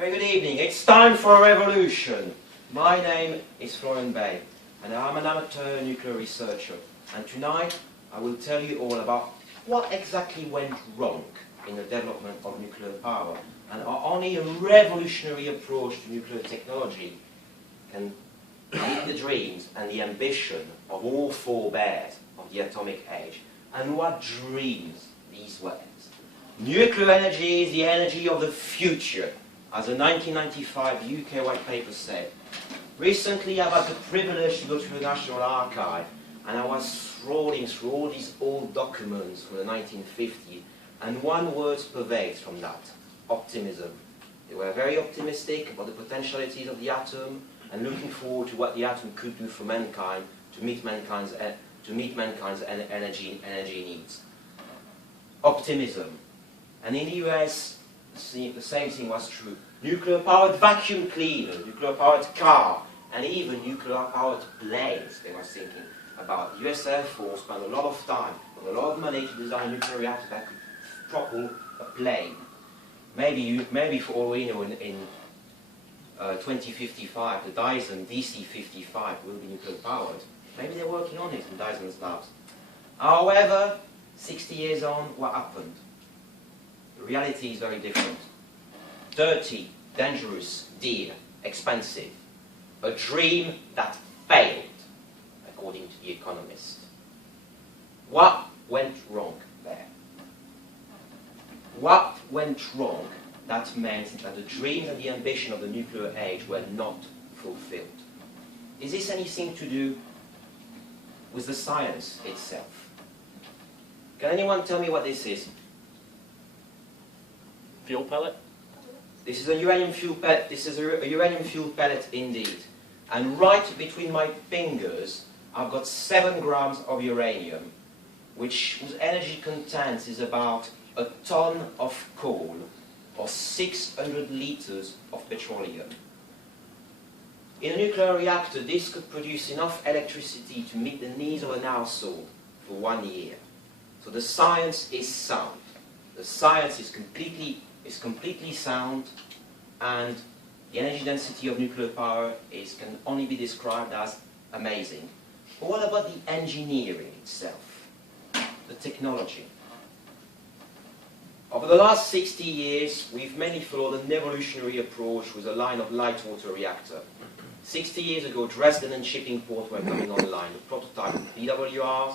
Very good evening. It's time for a revolution. My name is Florian Bay, and I'm an amateur nuclear researcher. And tonight, I will tell you all about what exactly went wrong in the development of nuclear power, and how only a revolutionary approach to nuclear technology can meet the dreams and the ambition of all forebears of the atomic age, and what dreams these were. Nuclear energy is the energy of the future, as a 1995 UK white paper said. Recently, I've had the privilege to go to the National Archive, and I was trawling through all these old documents from the 1950s, and one word pervades from that: optimism. They were very optimistic about the potentialities of the atom, and looking forward to what the atom could do for mankind to meet mankind's energy needs. Optimism. And in the US, the same thing was true. Nuclear-powered vacuum cleaners, nuclear-powered car, and even nuclear-powered planes they were thinking about. The US Air Force spent a lot of time and a lot of money to design a nuclear reactor that could propel a plane. Maybe for all we know, in 2055, the Dyson DC-55 will be nuclear-powered. Maybe they're working on it in Dyson's labs. However, 60 years on, what happened? The reality is very different. Dirty, dangerous, dear, expensive. A dream that failed, according to The Economist. What went wrong there? What went wrong that meant that the dreams and the ambition of the nuclear age were not fulfilled? Is this anything to do with the science itself? Can anyone tell me what this is? Fuel pellet? This is a uranium fuel pellet. This is a uranium fuel pellet indeed. And right between my fingers, I've got 7 grams of uranium, whose energy content is about a ton of coal or 600 liters of petroleum. In a nuclear reactor, this could produce enough electricity to meet the needs of an household for 1 year. So the science is sound. The science is completely sound, and the energy density of nuclear power can only be described as amazing. But what about the engineering itself? The technology? Over the last 60 years, we've mainly followed an evolutionary approach with a line of light water reactor. 60 years ago, Dresden and Shippingport were coming online, the prototype of PWRs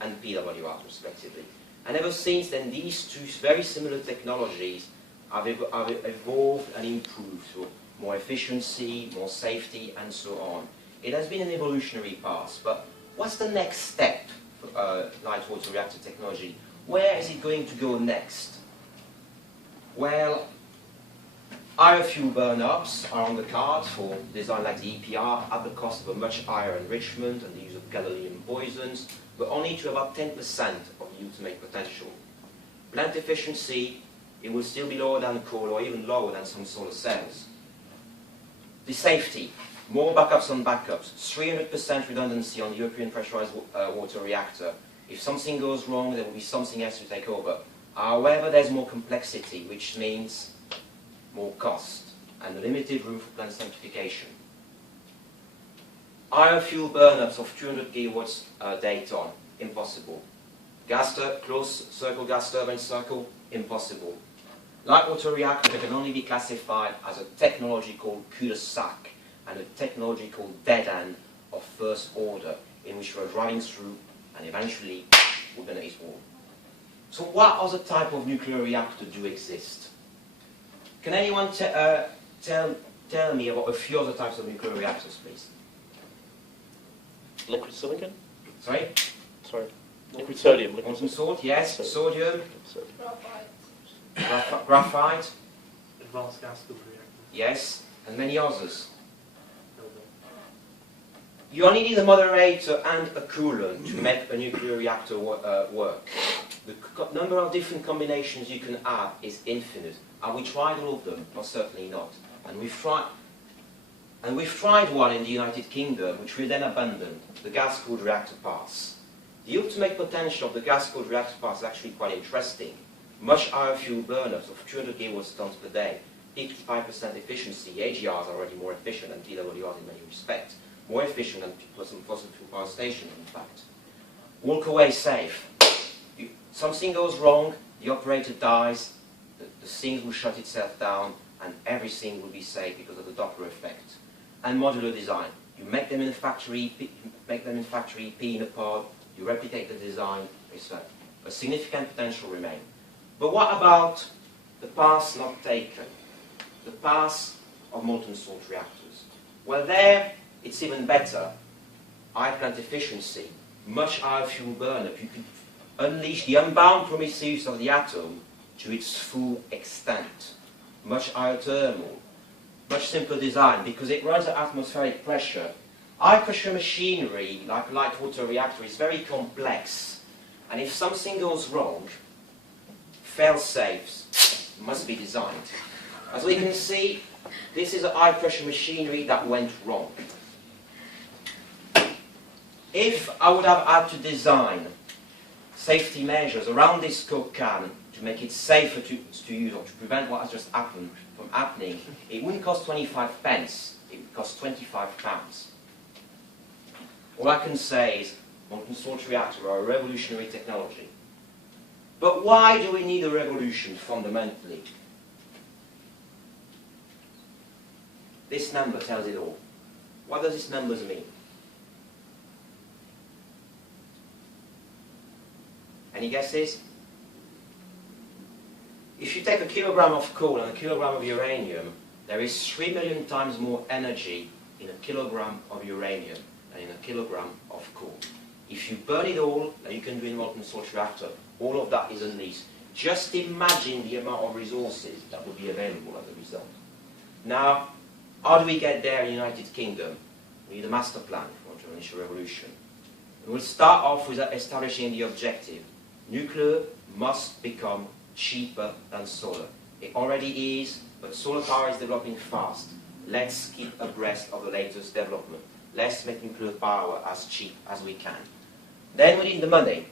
and PWRs respectively. And ever since then, these two very similar technologies have evolved and improved, so more efficiency, more safety, and so on. It has been an evolutionary path, but what's the next step for light water reactor technology? Where is it going to go next? Well, higher fuel burn-ups are on the cards for design like the EPR at the cost of a much higher enrichment and the use of gadolinium poisons, but only to about 10% of the ultimate potential. Plant efficiency, it will still be lower than coal or even lower than some solar cells. The safety, more backups on backups, 300% redundancy on the European pressurized water reactor. If something goes wrong, there will be something else to take over. However, there's more complexity, which means more cost and limited room for plant simplification. Higher fuel burn-ups of 200 gigawatts Dayton, impossible. Closed circle gas turbine cycle, impossible. Light water reactor can only be classified as a technology called cul-de-sac and a technology called dead end of first order, in which we're driving through and eventually we're going to hit wall. So what other type of nuclear reactor do exist? Can anyone tell me about a few other types of nuclear reactors, please? Liquid silicon? Sorry? Sorry. Liquid sodium. Molten salt, yes. Sodium. Graphite. Graphite. Advanced gas-cooled reactors. Yes. And many others. You only need a moderator and a coolant to make a nuclear reactor work. The number of different combinations you can have is infinite. Have we tried all of them? Well, certainly not. And we've tried one in the United Kingdom, which we then abandoned, the gas-cooled reactor path. The ultimate potential of the gas-cooled reactor path is actually quite interesting. Much higher fuel burn-ups of 200 gigawatts tons per day. 55% efficiency. AGRs are already more efficient than PWRs in many respects. More efficient than fossil fuel power stations, in fact. Walk away safe. Something goes wrong, the operator dies, the thing will shut itself down, and everything will be safe because of the Doppler effect. And modular design. You make them in a factory, P in a pod, you replicate the design, it's a significant potential remains. But what about the path not taken? The path of molten salt reactors. Well, there, it's even better. High plant efficiency, much higher fuel burnup. You could unleash the unbound promiscuity of the atom to its full extent. Much higher thermal, much simpler design, because it runs at atmospheric pressure. High pressure machinery, like a light water reactor, is very complex. And if something goes wrong, fail-safes must be designed. As we can see, this is a high pressure machinery that went wrong. If I would have had to design safety measures around this Coke can to make it safer to use or to prevent what has just happened from happening, it wouldn't cost 25 pence, it would cost 25 pounds. All I can say is molten salt reactors are a revolutionary technology. But why do we need a revolution fundamentally? This number tells it all. What does this number mean? Any guesses? If you take a kilogram of coal and a kilogram of uranium, there is 3 million times more energy in a kilogram of uranium than in a kilogram of coal. If you burn it all, like you can do in a molten salt reactor, all of that is unleashed. Just imagine the amount of resources that would be available as a result. Now, how do we get there in the United Kingdom? We need a master plan if we want to unleash a revolution. We'll start off with establishing the objective. Nuclear must become cheaper than solar. It already is, but solar power is developing fast. Let's keep abreast of the latest development. Let's make nuclear power as cheap as we can. Then we need the money.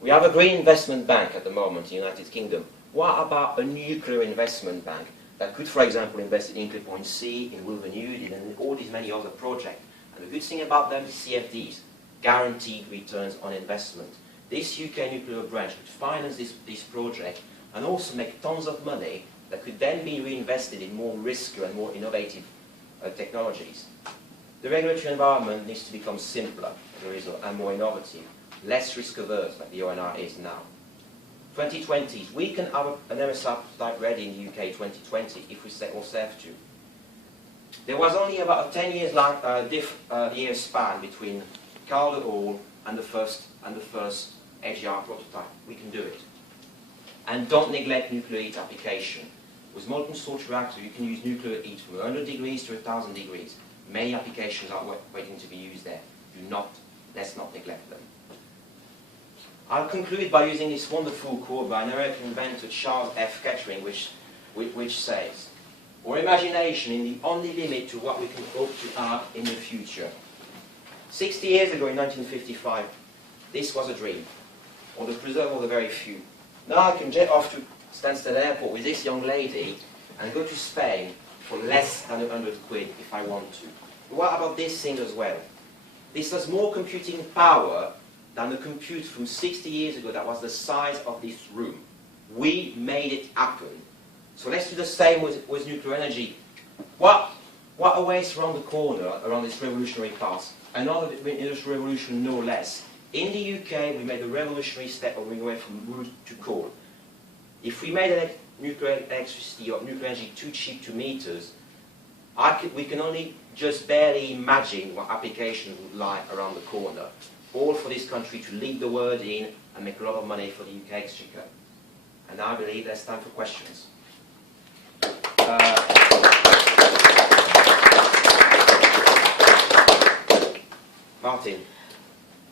We have a green investment bank at the moment in the United Kingdom. What about a nuclear investment bank that could, for example, invest in Hinkley Point C, in Wilvenwood, and in all these many other projects? And the good thing about them is CFDs, guaranteed returns on investment. This UK nuclear branch could finance this project and also make tons of money that could then be reinvested in more riskier and more innovative technologies. The regulatory environment needs to become simpler as a result and more innovative, less risk-averse like the ONR is now. 2020, we can have an MSR type ready in the UK 2020 if we set ourselves to. There was only about a 10 years year span between Carl de Gaulle and the first AGR prototype. We can do it. And don't neglect nuclear heat application. With molten salt reactor, you can use nuclear heat from 100 degrees to 1,000 degrees. Many applications are waiting to be used there. Let's not neglect them. I'll conclude by using this wonderful quote by an American inventor, Charles F. Kettering, which says, "Our imagination is the only limit to what we can hope to have in the future." 60 years ago, in 1955, this was a dream, or the preserve of the very few. Now I can jet off to Stansted Airport with this young lady and go to Spain for less than 100 quid if I want to. But what about this thing as well? This has more computing power than the compute from 60 years ago that was the size of this room. We made it happen. So let's do the same with nuclear energy. What awaits around the corner, around this revolutionary path? Another industrial revolution, no less. In the UK, we made a revolutionary step of moving away from wood to coal. If we made nuclear electricity or nuclear energy too cheap to meters, we can only just barely imagine what applications would lie around the corner. All for this country to lead the world in and make a lot of money for the UK Exchequer. And I believe there's time for questions. Martin.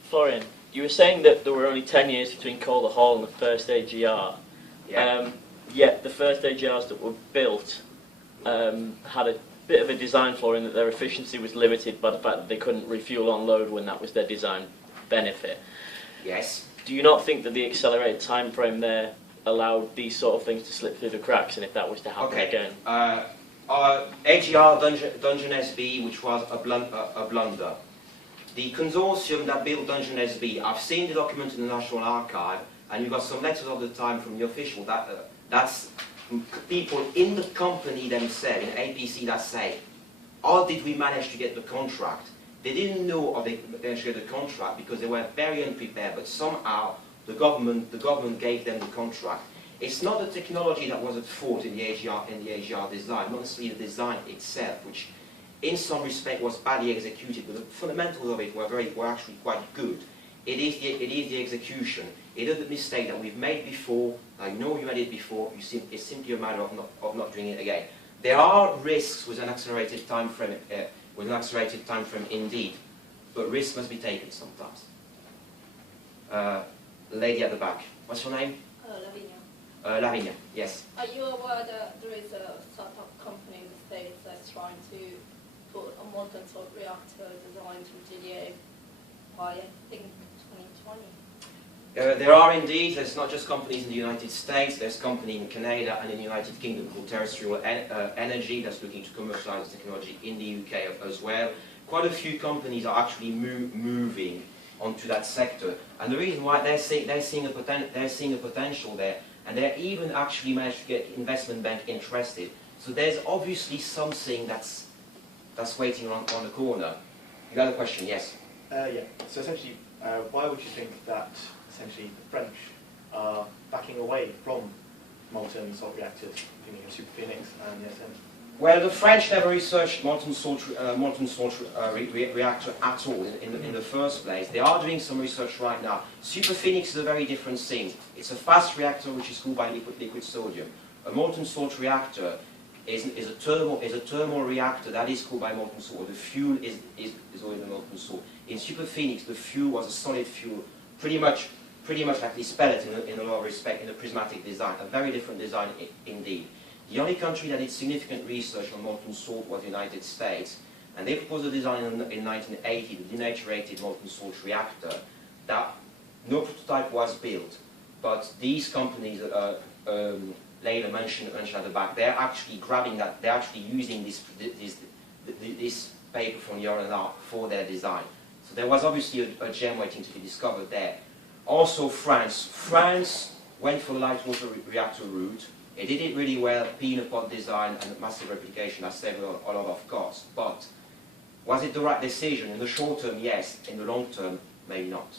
Florian, you were saying that there were only 10 years between Calder Hall and the first AGR. Yeah. Yet the first AGRs that were built had a bit of a design flaw in that their efficiency was limited by the fact that they couldn't refuel on load when that was their design benefit. Yes. Do you not think that the accelerated time frame there allowed these sort of things to slip through the cracks, and if that was to happen Okay. again. AGR Dungeon SB, which was a blunder. The consortium that built Dungeon SB, I've seen the document in the National Archive, and you've got some letters of the time from the official, that's people in the company themselves, in APC, that say, how did we manage to get the contract? They didn't know how they managed to get the contract because they were very unprepared, but somehow the government gave them the contract. It's not the technology that was at fault in the AGR design, not necessarily the design itself, which in some respect was badly executed, but the fundamentals of it were actually quite good. It is the execution. It is the mistake that we've made before. I know you made it before. It's simply a matter of not doing it again. There are risks with an accelerated time frame. Indeed, but risks must be taken sometimes. Lady at the back. What's your name? Lavinia. Lavinia. Yes. Are you aware that there is a startup company in the States that's trying to put a molten salt reactor designed from GDA by, I think, 2020? There are indeed. There's not just companies in the United States. There's company in Canada and in the United Kingdom called Terrestrial Energy that's looking to commercialize technology in the UK as well. Quite a few companies are actually moving onto that sector, and the reason why they're seeing a potential there, and they're even actually managed to get investment bank interested. So there's obviously something that's waiting on the corner. You got a question? Yes. Yeah. So essentially, why would you think that essentially the French are backing away from molten salt reactors, thinking of Super Phoenix and the SM? Well, the French never researched molten salt reactor at all in the first place. They are doing some research right now. Super Phoenix is a very different thing. It's a fast reactor which is cooled by liquid sodium. A molten salt reactor is a thermal reactor that is cooled by molten salt. The fuel is always a molten salt. In Super Phoenix, the fuel was a solid fuel, pretty much like they spell it in a lot of respect in the prismatic design. A very different design indeed. The only country that did significant research on molten salt was the United States, and they proposed a design in 1980, the denaturated molten salt reactor, that no prototype was built. But these companies, later mentioned at the back, they're actually grabbing that, they're actually using this paper from the R&R for their design. So there was obviously a gem waiting to be discovered there. Also France. France went for the light water reactor route. It did it really well, peanut pod design and massive replication that saved a lot of costs. But was it the right decision? In the short term, yes. In the long term, maybe not.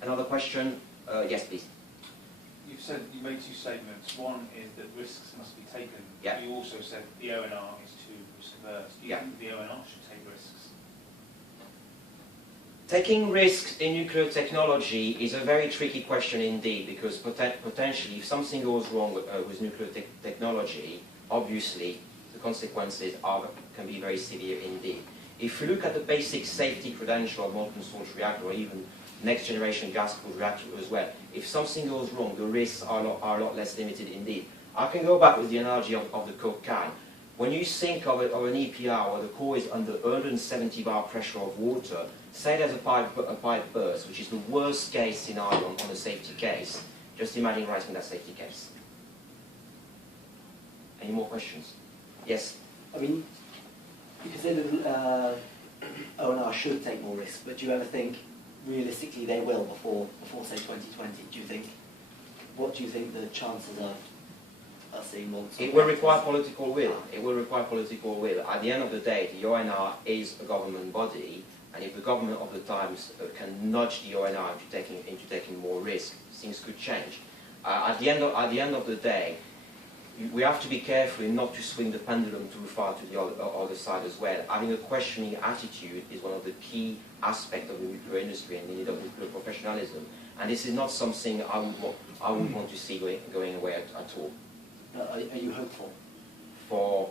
Another question? Yes, please. You made two statements. One is that risks must be taken. Yeah. You also said the ONR is too risk-averse. Do you Yeah. think the ONR should take risks? Taking risks in nuclear technology is a very tricky question indeed, because potentially if something goes wrong with nuclear technology, obviously the consequences can be very severe indeed. If you look at the basic safety credential of molten salt reactor, or even next generation gas-cooled reactor as well, if something goes wrong, the risks are a lot less limited indeed. I can go back with the analogy of the Coke can. When you think of an EPR where the core is under 170 bar pressure of water, say there's a pipe burst, which is the worst case scenario on a safety case. Just imagine writing that safety case. Any more questions? Yes? I mean, you say that ONR should take more risks, but do you ever think realistically they will before say 2020? Do you think? What do you think the chances are? It will require political will. It will require political will. At the end of the day, the ONR is a government body, and if the government of the times can nudge the ONR into taking more risk, things could change. At the end of the day, we have to be careful not to swing the pendulum too far to the other side as well. Having a questioning attitude is one of the key aspects of the nuclear industry and the need of nuclear professionalism. And this is not something I would want to see going away at all. Are you hopeful? For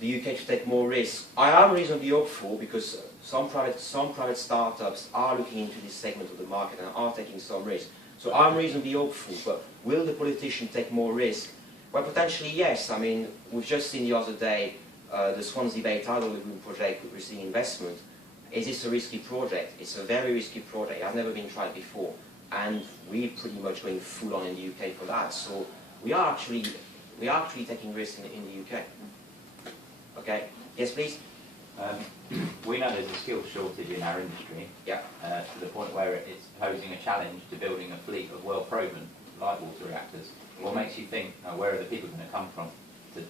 the UK to take more risk, I am reasonably hopeful because some private startups are looking into this segment of the market and are taking some risk. So I'm reasonably hopeful, but will the politician take more risk? Well, potentially yes. I mean, we've just seen the other day the Swansea Bay Tidal Lagoon project receiving investment. Is this a risky project? It's a very risky project. It has never been tried before. and we're pretty much going full on in the UK for that. So we are actually taking risks in the UK. Okay. Yes, please. We know there's a skills shortage in our industry, Yeah. to the point where it's posing a challenge to building a fleet of well-proven light water reactors. What makes you think, where are the people going to come from to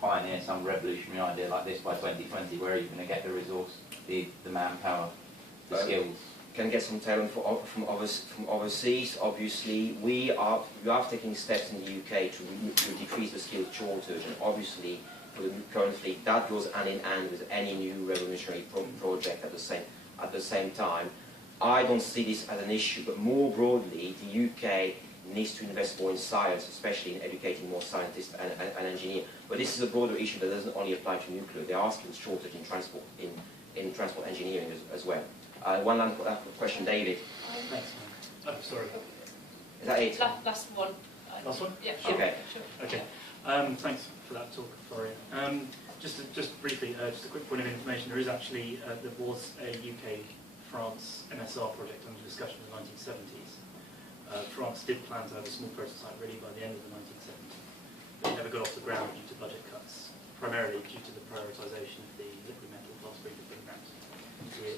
pioneer some revolutionary idea like this by 2020? Where are you going to get the resource, the manpower, the skills? Can get some talent from overseas. Obviously, we are taking steps in the UK to decrease the skills shortage, and obviously for the current fleet that goes hand in hand with any new revolutionary project at the same time. I don't see this as an issue, but more broadly, the UK needs to invest more in science, especially in educating more scientists and engineers. But this is a broader issue that doesn't only apply to nuclear. There are skills shortage in transport engineering as well. One last question, David. Thanks. Oh, sorry. Is that it? Last one. Last one? Yeah, sure. Okay. Sure. Okay. Thanks for that talk, Florian. Just briefly, just a quick point of information. There is actually, there was a UK-France MSR project under discussion in the 1970s. France did plan to have a small prototype ready by the end of the 1970s, but it never got off the ground due to budget cuts, primarily due to the prioritisation of the liquid metal fast breeder programs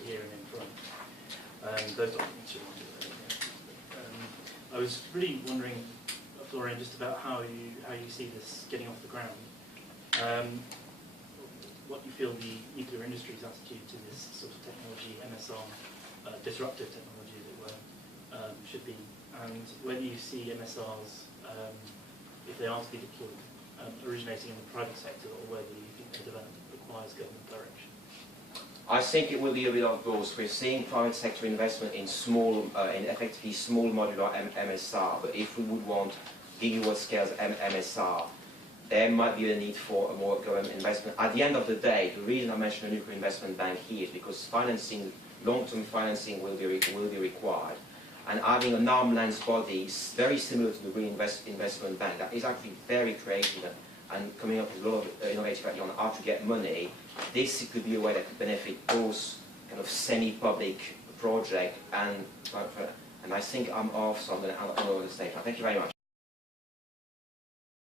here and in France. Those documents are on I was really wondering, Florian, just about how you see this getting off the ground. What you feel the nuclear industry's attitude to this sort of technology, MSR, disruptive technology, as it were, should be, and whether you see MSRs, if they are to be deployed, originating in the private sector, or whether you think their development requires government direction. I think it will be a bit of both. We're seeing private sector investment in effectively small modular MSR, but if we would want gigawatt scales MSR, there might be a need for a more government investment. At the end of the day, the reason I mentioned a nuclear investment bank here is because financing, long-term financing will be required. And having an arm's length body very similar to the Green Investment Bank that is actually very creative and coming up with a lot of innovative ideas on how to get money, this could be a way that could benefit both kind of semi-public project and I think I'm off, so I'm going to hand over the stage. Thank you very much.